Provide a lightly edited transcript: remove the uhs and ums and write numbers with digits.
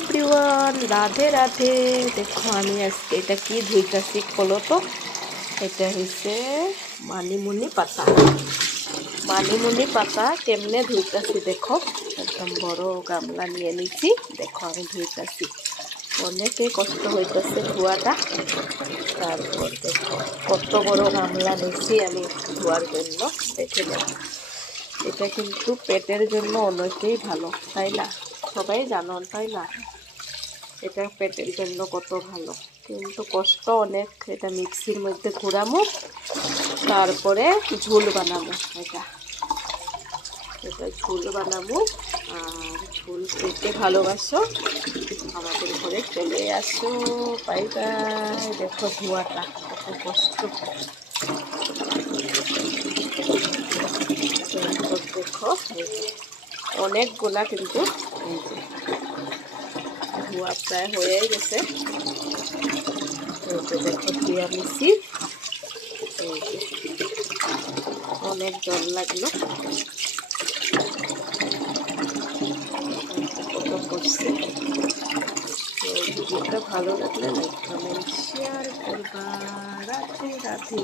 Everyone, Radhe Radhe. দেখো আমি আজকে এটা কি ধুইতাছি বলো তো। এটা হচ্ছে মানিমুনি পাতা। মানিমুনি পাতা কেমনে ধুইতাছি দেখো। একদম বড় গামলা নিয়ে নিছি। দেখো আমি ধুইতাছি, অনেকই কষ্ট হইতেছে ধোয়াটা। তারপর দেখো কত বড় গামলা নিছি আমি ধোয়ার জন্য। দেখে নাও, এটা কিন্তু পেটের জন্য অনেকই ভালো, তাই না? সবাই জানো তাই না, এটা পেটের জন্য কত ভালো। কিন্তু কষ্ট অনেক। এটা মিক্সির মধ্যে ঘুরামো, তারপরে ঝোল বানাবো। এটা ঝোল বানাবো। আর ঝোল খেতে ভালোবাসো, আমাদের ঘরে চলে আসো। Bye bye. দেখো ধোয়াটা কত কষ্ট। দেখো অনেকগুলা কিন্তু ধোয়া প্রায় হয়ে গেছে। দেখো ধুয়া নিছি, অনেক জল লাগলো। কত করছে। ভিডিওটা ভালো লাগলে লাইক কমেন্ট শেয়ার করবা। রাধে রাধে।